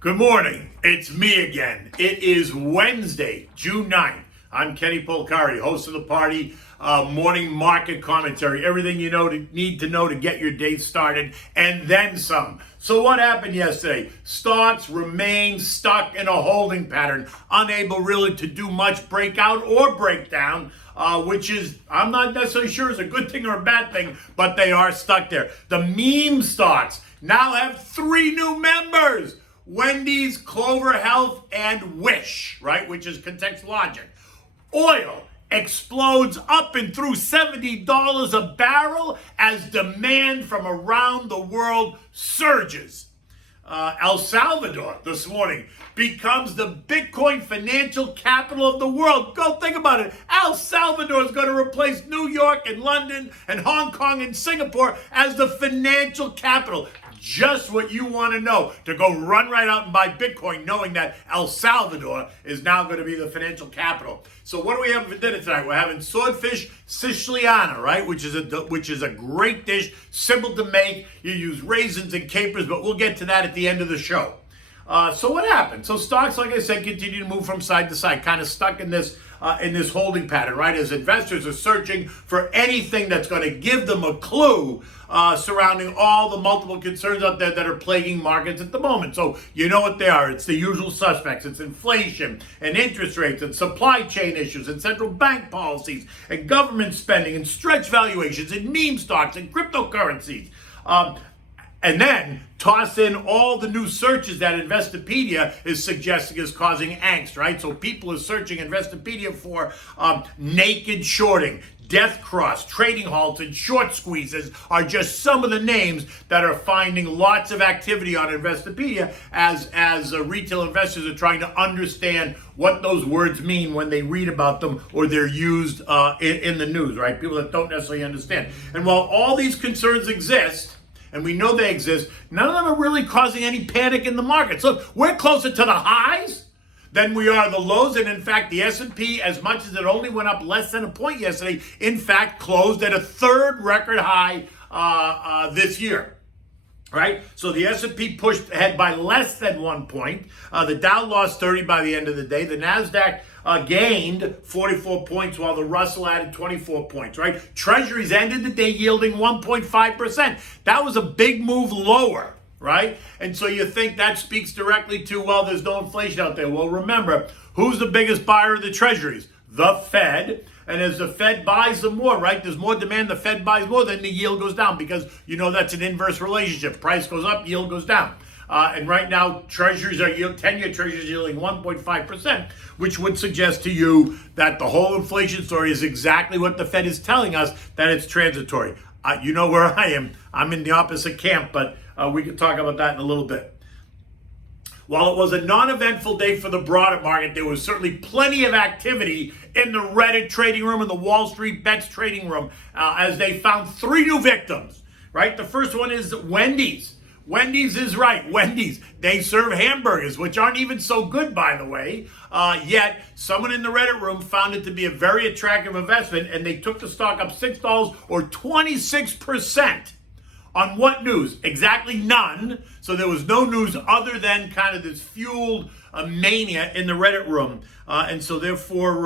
Good morning. It's me again. It is Wednesday, June 9th. I'm Kenny Polcari, host of the party, morning market commentary, everything you need to know to get your day started, and then some. So what happened yesterday? Stocks remain stuck in a holding pattern, unable really to do much breakout or breakdown, which is, I'm not necessarily sure is a good thing or a bad thing, but they are stuck there. The meme stocks now have 3 new members. Wendy's, Clover Health, and Wish, right, which is ContextLogic. Oil explodes up and through $70 a barrel as demand from around the world surges. El Salvador this morning becomes the Bitcoin financial capital of the world. Go think about it. El Salvador is going to replace New York and London and Hong Kong and Singapore as the financial capital. Just what you want to know to go run right out and buy Bitcoin, knowing that El Salvador is now going to be the financial capital. So what do we have for dinner tonight? We're having swordfish siciliana, right? Which is a great dish, simple to make. You use raisins and capers, but we'll get to that at the end of the show. So what happened? So stocks, like I said, continue to move from side to side, kind of stuck in this holding pattern, right? As investors are searching for anything that's going to give them a clue surrounding all the multiple concerns out there that are plaguing markets at the moment. So you know what they are. It's the usual suspects. It's inflation and interest rates and supply chain issues and central bank policies and government spending and stretch valuations and meme stocks and cryptocurrencies. And then toss in all the new searches that Investopedia is suggesting is causing angst, right? So people are searching Investopedia for naked shorting, death cross, trading halts, and short squeezes are just some of the names that are finding lots of activity on Investopedia as retail investors are trying to understand what those words mean when they read about them or they're used in the news, right? People that don't necessarily understand. And while all these concerns exist, and we know they exist, none of them are really causing any panic in the markets. Look, we're closer to the highs than we are the lows. And in fact, the S&P, as much as it only went up less than a point yesterday, in fact, closed at a third record high this year. Right? So the S&P pushed ahead by less than 1 point. The Dow lost 30 by the end of the day. The NASDAQ gained 44 points while the Russell added 24 points, right? Treasuries ended the day yielding 1.5%. That was a big move lower, right? And so you think that speaks directly to, well, there's no inflation out there. Well, remember, who's the biggest buyer of the Treasuries? The Fed. And as the Fed buys them more, right, there's more demand, the Fed buys more, then the yield goes down because you know that's an inverse relationship. Price goes up, yield goes down. And right now, 10-year treasuries yielding 1.5%, which would suggest to you that the whole inflation story is exactly what the Fed is telling us, that it's transitory. You know where I am. I'm in the opposite camp, but we can talk about that in a little bit. While it was a non-eventful day for the broader market, there was certainly plenty of activity in the Reddit trading room and the Wall Street Bets trading room as they found 3 new victims, right? The first one is Wendy's. Wendy's is right. Wendy's, they serve hamburgers, which aren't even so good, by the way. Yet, someone in the Reddit room found it to be a very attractive investment, and they took the stock up $6 or 26%. On what news? Exactly none. So there was no news other than kind of this fueled mania in the Reddit room. And so therefore,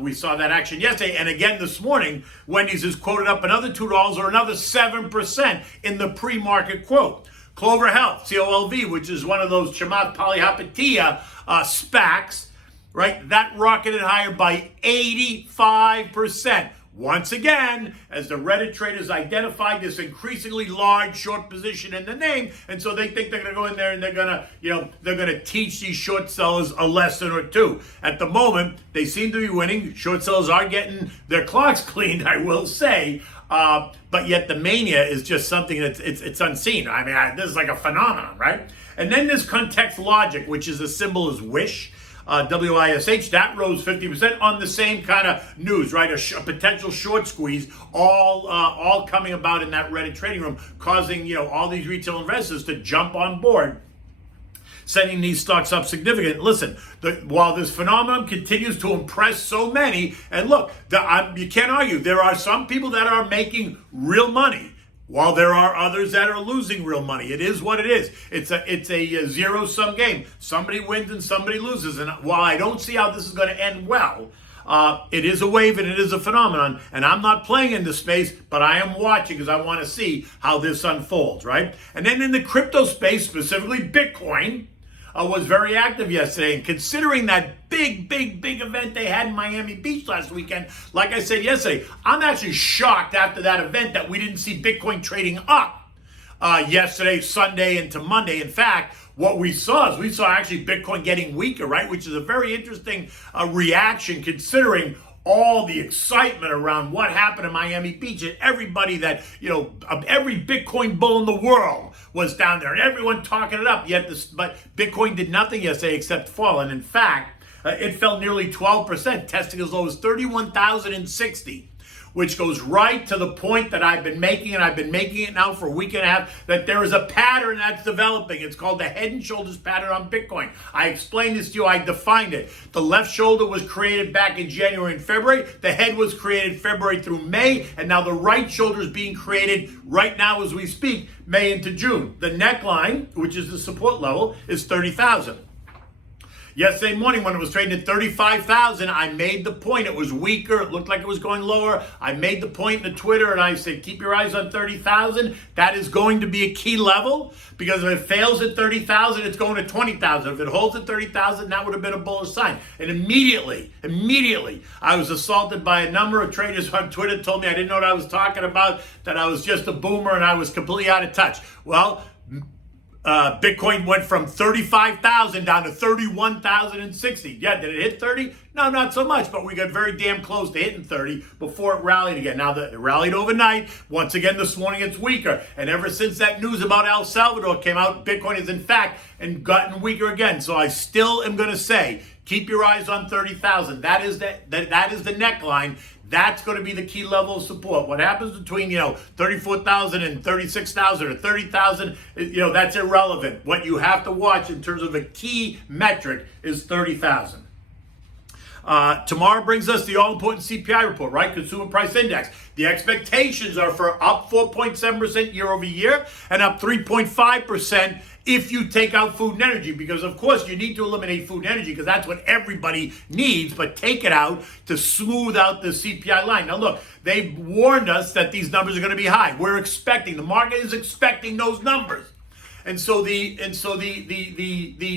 we saw that action yesterday. And again this morning, Wendy's is quoted up another $2 or another 7% in the pre-market quote. Clover Health, COLV, which is one of those Chamath Palihapitiya SPACs, right? That rocketed higher by 85%. Once again, as the Reddit traders identified this increasingly large short position in the name, and so they think they're going to go in there and they're going to teach these short sellers a lesson or two. At the moment, they seem to be winning. Short sellers are getting their clocks cleaned, I will say, but yet the mania is just something that's it's unseen. I mean, this is like a phenomenon, right? And then there's ContextLogic, which is a symbol as Wish. WISH, that rose 50% on the same kind of news, right? A potential short squeeze, all coming about in that Reddit trading room, causing all these retail investors to jump on board, sending these stocks up significantly. Listen, while this phenomenon continues to impress so many, and look, you can't argue, there are some people that are making real money while there are others that are losing real money. It is what it is. It's a zero-sum game. Somebody wins and somebody loses. And while I don't see how this is going to end well, it is a wave and it is a phenomenon. And I'm not playing in this space, but I am watching because I want to see how this unfolds, right? And then in the crypto space, specifically Bitcoin, was very active yesterday. And considering that big event they had in Miami Beach last weekend, like I said yesterday, I'm actually shocked after that event that we didn't see Bitcoin trading up yesterday, Sunday, into Monday. In fact, what we saw is we saw actually Bitcoin getting weaker, right? Which is a very interesting reaction considering all the excitement around what happened in Miami Beach and everybody that, every Bitcoin bull in the world was down there and everyone talking it up. But Bitcoin did nothing yesterday except fall. And in fact, it fell nearly 12%, testing as low as 31,060. Which goes right to the point that I've been making, and I've been making it now for a week and a half, that there is a pattern that's developing. It's called the head and shoulders pattern on Bitcoin. I explained this to you. I defined it. The left shoulder was created back in January and February. The head was created February through May, and now the right shoulder is being created right now as we speak, May into June. The neckline, which is the support level, is 30,000. Yesterday morning when it was trading at 35,000, I made the point. It was weaker. It looked like it was going lower. I made the point in the Twitter and I said, keep your eyes on 30,000. That is going to be a key level because if it fails at 30,000, it's going to 20,000. If it holds at 30,000, that would have been a bullish sign. And immediately, I was assaulted by a number of traders on Twitter, told me I didn't know what I was talking about, that I was just a boomer and I was completely out of touch. Well, Bitcoin went from 35,000 down to 31,060. Yeah, did it hit 30? No, not so much, but we got very damn close to hitting 30 before it rallied again. Now, it rallied overnight. Once again, this morning, it's weaker. And ever since that news about El Salvador came out, Bitcoin has, in fact, gotten weaker again. So I still am going to say, keep your eyes on 30,000. That is the neckline. That's going to be the key level of support. What happens between, 34,000 and 36,000 or 30,000, that's irrelevant. What you have to watch in terms of a key metric is 30,000. Tomorrow brings us the all-important CPI report, right? Consumer Price Index. The expectations are for up 4.7% year over year and up 3.5% if you take out food and energy, because of course you need to eliminate food and energy because that's what everybody needs, but take it out to smooth out the CPI line. Now look, they've warned us that these numbers are going to be high. The market is expecting those numbers. And so the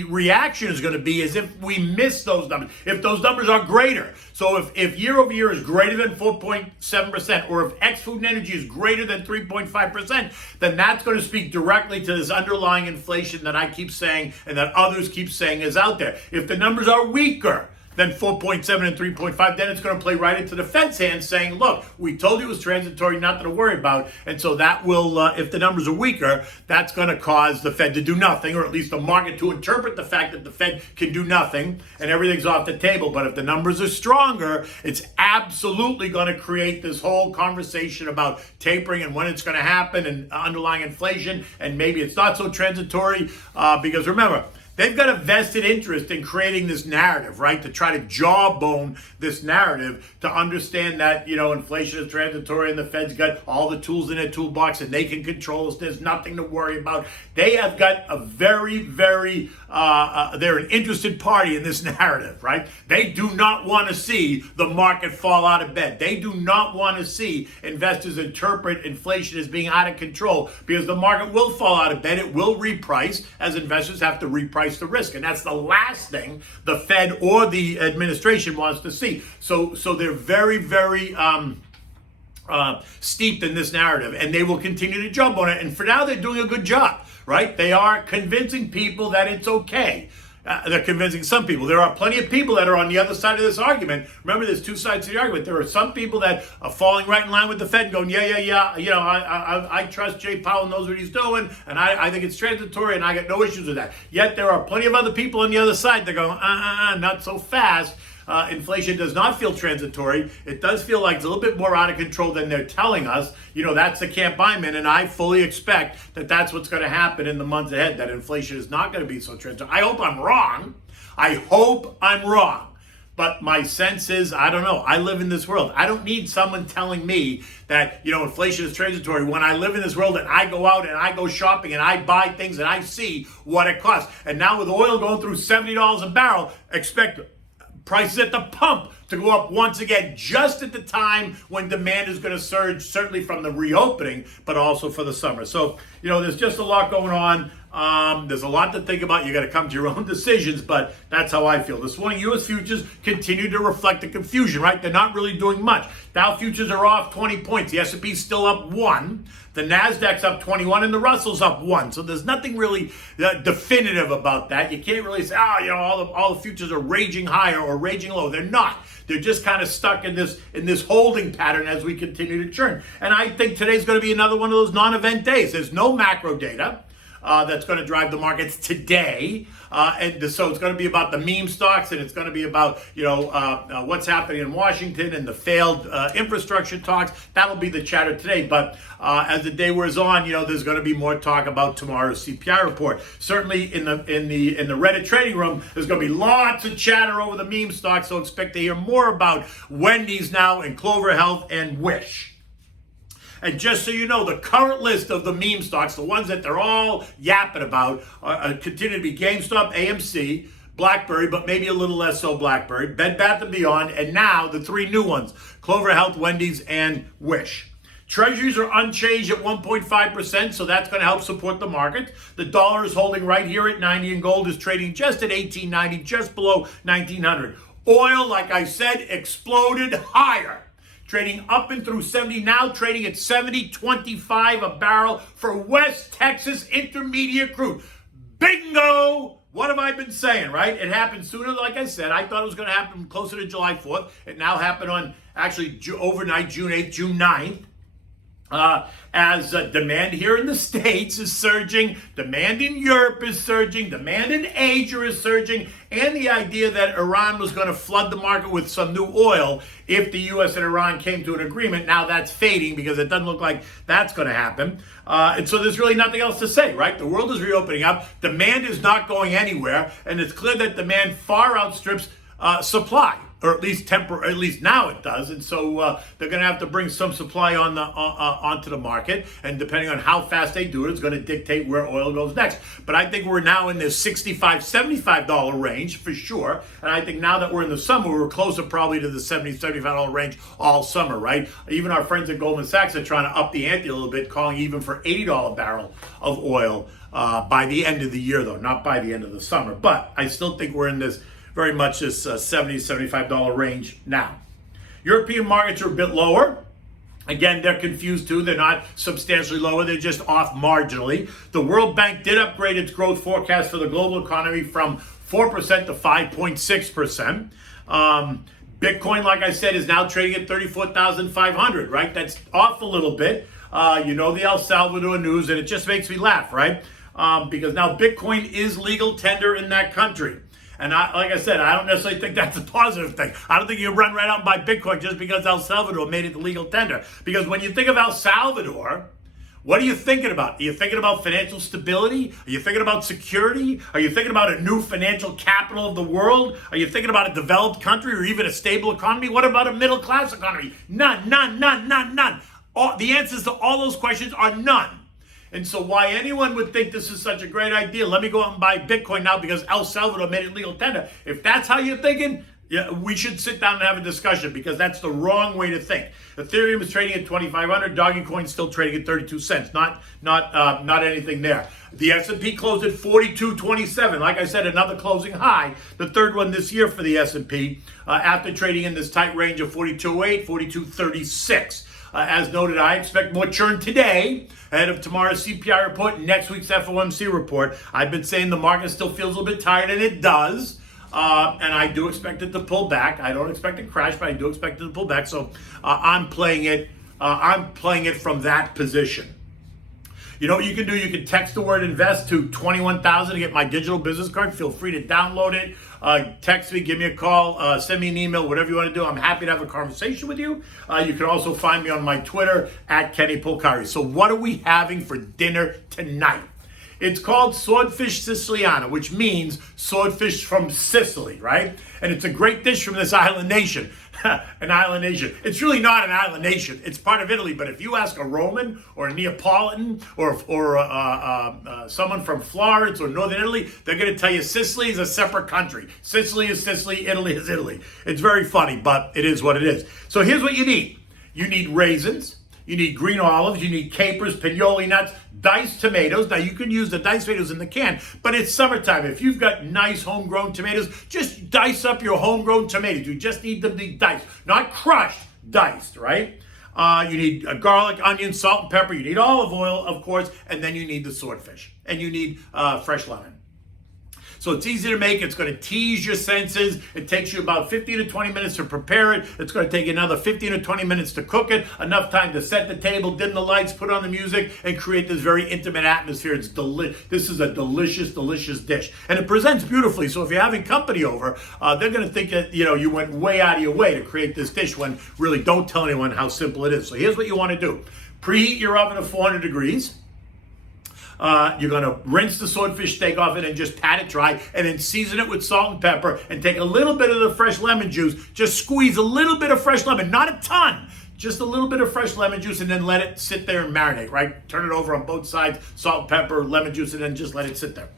reaction is going to be as if we miss those numbers. If those numbers are greater, so if year over year is greater than 4.7%, or if X food and energy is greater than 3.5%, then that's going to speak directly to this underlying inflation that I keep saying and that others keep saying is out there. If the numbers are weaker than 4.7 and 3.5, then it's going to play right into the Fed's hands saying, look, we told you it was transitory, nothing to worry about. And so that will, if the numbers are weaker, that's going to cause the Fed to do nothing, or at least the market to interpret the fact that the Fed can do nothing and everything's off the table. But if the numbers are stronger, it's absolutely going to create this whole conversation about tapering and when it's going to happen and underlying inflation. And maybe it's not so transitory because remember, they've got a vested interest in creating this narrative, right? To try to jawbone this narrative to understand that, inflation is transitory and the Fed's got all the tools in their toolbox and they can control us. There's nothing to worry about. They have got a very, very, they're an interested party in this narrative, right? They do not want to see the market fall out of bed. They do not want to see investors interpret inflation as being out of control because the market will fall out of bed. It will reprice as investors have to reprice the risk. And that's the last thing the Fed or the administration wants to see. So they're very, very steeped in this narrative, and they will continue to jump on it. And for now, they're doing a good job, right? They are convincing people that it's okay. They're convincing some people. There are plenty of people that are on the other side of this argument. Remember, there's two sides to the argument. There are some people that are falling right in line with the Fed going, yeah. I trust Jay Powell knows what he's doing, and I think it's transitory, and I got no issues with that. Yet there are plenty of other people on the other side that go, not so fast. Inflation does not feel transitory. It does feel like it's a little bit more out of control than they're telling us. That's the camp I'm in, and I fully expect that that's what's going to happen in the months ahead, that inflation is not going to be so transitory. I hope I'm wrong. But my sense is, I don't know. I live in this world. I don't need someone telling me that, inflation is transitory when I live in this world and I go out and I go shopping and I buy things and I see what it costs. And now with oil going through $70 a barrel, expect prices at the pump to go up once again, just at the time when demand is going to surge, certainly from the reopening, but also for the summer. So, there's just a lot going on. There's a lot to think about. You got to come to your own decisions, but that's how I feel. This morning, U.S. futures continue to reflect the confusion, right? They're not really doing much. Dow futures are off 20 points. The S&P's still up 1. The Nasdaq's up 21, and the Russell's up 1. So there's nothing really definitive about that. You can't really say, all the futures are raging higher or raging low. They're not. They're just kind of stuck in this holding pattern as we continue to churn. And I think today's going to be another one of those non-event days. There's no macro data that's going to drive the markets today. And so it's going to be about the meme stocks, and it's going to be about, what's happening in Washington and the failed infrastructure talks. That'll be the chatter today. But as the day wears on, there's going to be more talk about tomorrow's CPI report. Certainly in the Reddit trading room, there's going to be lots of chatter over the meme stocks. So expect to hear more about Wendy's now and Clover Health and Wish. And just so you know, the current list of the meme stocks, the ones that they're all yapping about, continue to be GameStop, AMC, BlackBerry, but maybe a little less so BlackBerry, Bed Bath & Beyond, and now the 3 new ones, Clover Health, Wendy's, and Wish. Treasuries are unchanged at 1.5%, so that's going to help support the market. The dollar is holding right here at 90, and gold is trading just at 1890, just below 1900. Oil, like I said, exploded higher. Trading up and through 70, now trading at 70.25 a barrel for West Texas Intermediate crude. Bingo! What have I been saying, right? It happened sooner, like I said. I thought it was going to happen closer to July 4th. It now happened on, actually, overnight, June 8th, June 9th. As demand here in the States is surging, demand in Europe is surging, demand in Asia is surging, and the idea that Iran was going to flood the market with some new oil if the U.S. and Iran came to an agreement, now that's fading because it doesn't look like that's going to happen. And so there's really nothing else to say, right? The world is reopening up, demand is not going anywhere, and it's clear that demand far outstrips supply. Or at least now it does, and so they're going to have to bring some supply onto the market, and depending on how fast they do it, it's going to dictate where oil goes next. But I think we're now in this $65, $75 range for sure, and I think now that we're in the summer, we're closer probably to the $70, $75 range all summer, right? Even our friends at Goldman Sachs are trying to up the ante a little bit, calling even for $80 a barrel of oil by the end of the year, though, not by the end of the summer. But I still think we're in this very much this $70, $75 range now. European markets are a bit lower. Again, they're confused too. They're not substantially lower. They're just off marginally. The World Bank did upgrade its growth forecast for the global economy from 4% to 5.6%. Bitcoin, like I said, is now trading at 34,500, right? That's off a little bit. The El Salvador news, and it just makes me laugh, right? Because now Bitcoin is legal tender in that country. And like I said, I don't necessarily think that's a positive thing. I don't think you run right out and buy Bitcoin just because El Salvador made it the legal tender. Because when you think of El Salvador, what are you thinking about? Are you thinking about financial stability? Are you thinking about security? Are you thinking about a new financial capital of the world? Are you thinking about a developed country or even a stable economy? What about a middle class economy? None. The answers to all those questions are none. And so why anyone would think this is such a great idea, let me go out and buy Bitcoin now because El Salvador made it legal tender. If that's how you're thinking, yeah, we should sit down and have a discussion because that's the wrong way to think. Ethereum is trading at 2,500. Dogecoin's still trading at 32 cents. Not anything there. The S&P closed at 42.27. Like I said, another closing high. The third one this year for the S&P after trading in this tight range of 42.8, 42.36. As noted, I expect more churn today ahead of tomorrow's CPI report and next week's FOMC report. I've been saying the market still feels a little bit tired, and it does. And I do expect it to pull back. I don't expect it to crash, but I do expect it to pull back. So I'm playing it. I'm playing it from that position. You know what you can do? You can text the word invest to 21,000 to get my digital business card. Feel free to download it. Text me, give me a call, send me an email, whatever you want to do. I'm happy to have a conversation with you. You can also find me on my Twitter at Kenny Polcari. So what are we having for dinner tonight? It's called Swordfish Siciliana, which means swordfish from Sicily, right? And it's a great dish from this island nation. An island nation. It's really not an island nation. It's part of Italy. But if you ask a Roman or a Neapolitan or someone from Florence or Northern Italy, they're going to tell you Sicily is a separate country. Sicily is Sicily. Italy is Italy. It's very funny, but it is what it is. So here's what you need. You need raisins. You need green olives, you need capers, pinoli nuts, diced tomatoes. Now you can use the diced tomatoes in the can, but it's summertime. If you've got nice homegrown tomatoes, just dice up your homegrown tomatoes. You just need them to be diced, not crushed, diced, right? You need garlic, onion, salt, and pepper. You need olive oil, of course, and then you need the swordfish. And you need fresh lemon. So it's easy to make. It's going to tease your senses. It takes you about 15 to 20 minutes to prepare it. It's going to take you another 15 to 20 minutes to cook it. Enough time to set the table, dim the lights, put on the music, and create this very intimate atmosphere. It's This is a delicious, delicious dish. And it presents beautifully. So if you're having company over, they're going to think that, you went way out of your way to create this dish when really don't tell anyone how simple it is. So here's what you want to do. Preheat your oven to 400 degrees. You're going to rinse the swordfish steak off it and just pat it dry, and then season it with salt and pepper, and take a little bit of the fresh lemon juice. Just squeeze a little bit of fresh lemon, not a ton, just a little bit of fresh lemon juice, and then let it sit there and marinate, right? Turn it over on both sides, salt, pepper, lemon juice, and then just let it sit there.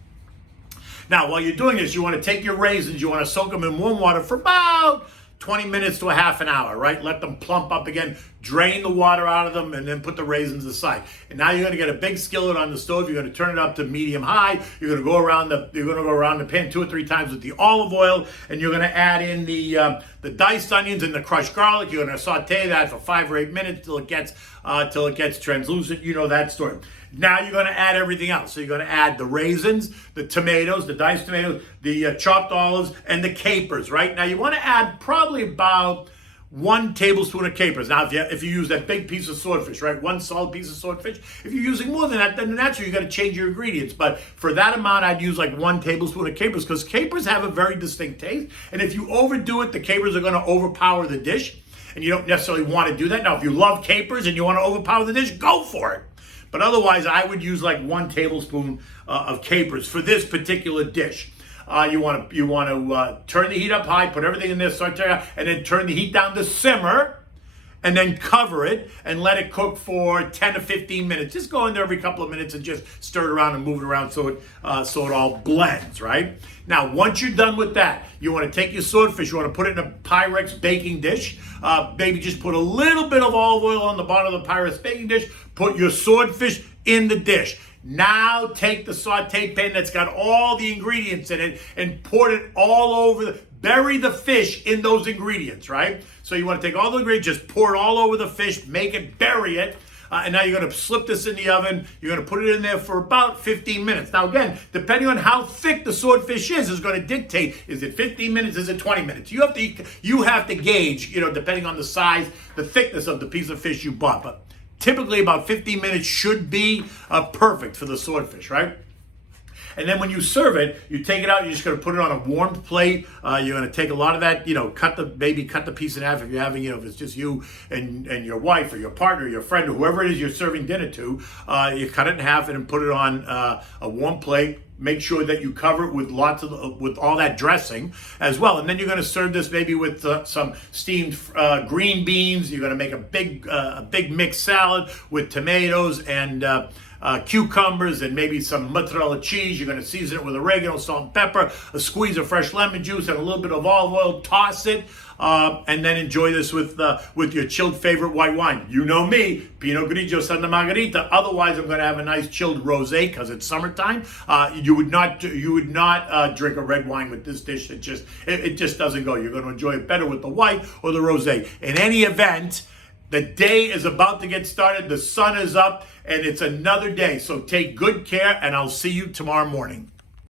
Now, while you're doing this, you want to take your raisins, you want to soak them in warm water for about 20 minutes to a half an hour, right? Let them plump up again, drain the water out of them, and then put the raisins aside. And now you're going to get a big skillet on the stove. You're going to turn it up to medium high. You're going to go around the pan 2 or 3 times with the olive oil, and you're going to add in the diced onions and the crushed garlic. You're going to saute that for 5 or 8 minutes till it gets translucent. You know that story. Now you're going to add everything else. So you're going to add the raisins, the tomatoes, the diced tomatoes, the chopped olives, and the capers, right? Now you want to add probably about 1 tablespoon of capers. Now if you use that big piece of swordfish, right? 1 solid piece of swordfish. If you're using more than that, then naturally you got to change your ingredients. But for that amount, I'd use like 1 tablespoon of capers, because capers have a very distinct taste. And if you overdo it, the capers are going to overpower the dish. And you don't necessarily want to do that. Now, if you love capers and you want to overpower the dish, go for it. But otherwise, I would use like 1 tablespoon of capers for this particular dish. You want to turn the heat up high, put everything in there, saute, and then turn the heat down to simmer, and then cover it and let it cook for 10 to 15 minutes. Just go in there every couple of minutes and just stir it around and move it around so it all blends, right? Now, once you're done with that, you want to take your swordfish, you want to put it in a Pyrex baking dish. Maybe just put a little bit of olive oil on the bottom of the Pyrex baking dish. Put your swordfish in the dish. Now take the saute pan that's got all the ingredients in it and pour it all over. Bury the fish in those ingredients, right? So you want to take all the ingredients, just pour it all over the fish, make it, bury it. And now you're going to slip this in the oven. You're going to put it in there for about 15 minutes. Now, again, depending on how thick the swordfish is going to dictate, is it 15 minutes, is it 20 minutes? You have to gauge, depending on the size, the thickness of the piece of fish you bought. But typically about 15 minutes should be perfect for the swordfish, right? And then when you serve it, you take it out, you're just going to put it on a warm plate. You're going to take a lot of that, cut the piece in half if you're having, if it's just you and your wife or your partner, your friend, or whoever it is you're serving dinner to, you cut it in half and then put it on a warm plate. Make sure that you cover it with with all that dressing as well. And then you're going to serve this maybe with some steamed green beans. You're going to make a big mixed salad with tomatoes and cucumbers and maybe some mozzarella cheese. You're going to season it with oregano, salt, and pepper, a squeeze of fresh lemon juice, and a little bit of olive oil. Toss it, and then enjoy this with your chilled favorite white wine. You know me, Pinot Grigio Santa Margherita. Otherwise, I'm going to have a nice chilled rosé because it's summertime. You would not drink a red wine with this dish. It just doesn't go. You're going to enjoy it better with the white or the rosé. In any event, the day is about to get started. The sun is up, and it's another day. So take good care, and I'll see you tomorrow morning.